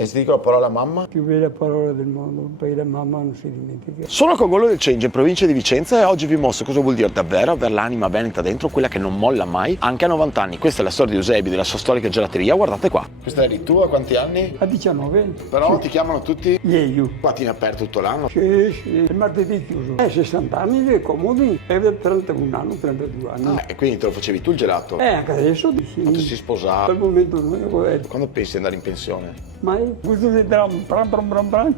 E se ti dico la parola mamma? Più bella parola del mondo, perché la mamma non si dimentica. Sono a Cogollo del Cengi, in provincia di Vicenza, e oggi vi mostro cosa vuol dire davvero avere l'anima veneta dentro, quella che non molla mai, anche a 90 anni. Questa è la storia di Eusebi, della sua storica gelateria, guardate qua. Questa eri tu a quanti anni? A 19? Però ti chiamano tutti? Io. Qua tieni aperto tutto l'anno? Sì, il martedì è chiuso. 60 anni, comodi, e 31 anni, 32 anni. E quindi te lo facevi tu il gelato? Anche adesso sì. Quando si sposava? Al momento non è. Quando pensi di andare in pensione? Mai questo si tra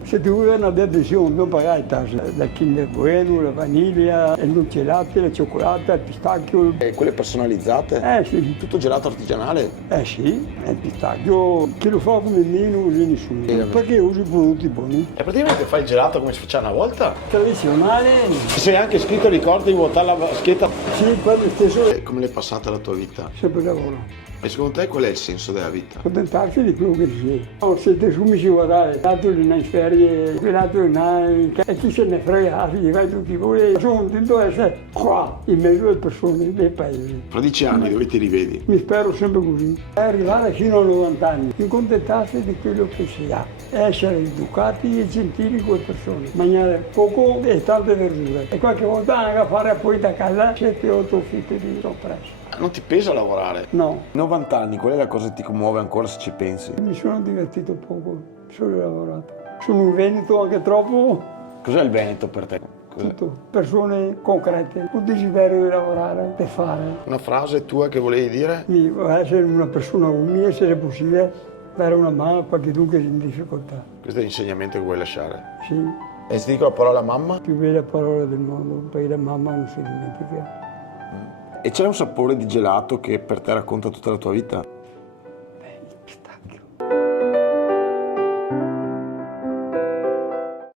se ti vuoi una adesione non pagai tasse, la Kinder Bueno, la vaniglia, il nocciolato, la cioccolata, il pistacchio. E quelle personalizzate? Sì. Tutto gelato artigianale? Sì, il pistacchio chi lo fa come me non usi nessuno, perché usi prodotti buoni. E praticamente fai il gelato come si faceva una volta? Tradizionale. Ci sei anche scritto, ricordi di vuotare la vaschetta? Sì, quello stesso. E come l'hai passata la tua vita? Sempre lavoro. E secondo te qual è il senso della vita? Accontentarsi di quello che si è. Se te su mi si guardare, l'altro non ha in ferie, quell'altro non ha, e chi se ne frega, si fai tutti voi. Sono contento di essere qua, in mezzo alle persone del paese. Fra 10 anni dove ti rivedi? Mi spero sempre così. È arrivare fino a 90 anni, accontentarsi di quello che si ha. Essere educati e gentili con le persone. Mangiare poco e tante verdure. E qualche volta anche fare poi da casa 7-8 fitte di soppresso. Non ti pesa lavorare? No. 90 anni, qual è la cosa che ti commuove ancora se ci pensi? Mi sono divertito poco, solo lavorato. Sono un Veneto anche troppo. Cos'è il Veneto per te? Tutto. Persone concrete, un desiderio di lavorare, di fare. Una frase tua che volevi dire? Mi essere una persona umile, se è possibile, dare una mano a qualcuno che è in difficoltà. Questo è l'insegnamento che vuoi lasciare? Sì, E se ti dico la parola mamma? più bella parola del mondo, perché la mamma non si dimentica. E c'è un sapore di gelato che per te racconta tutta la tua vita?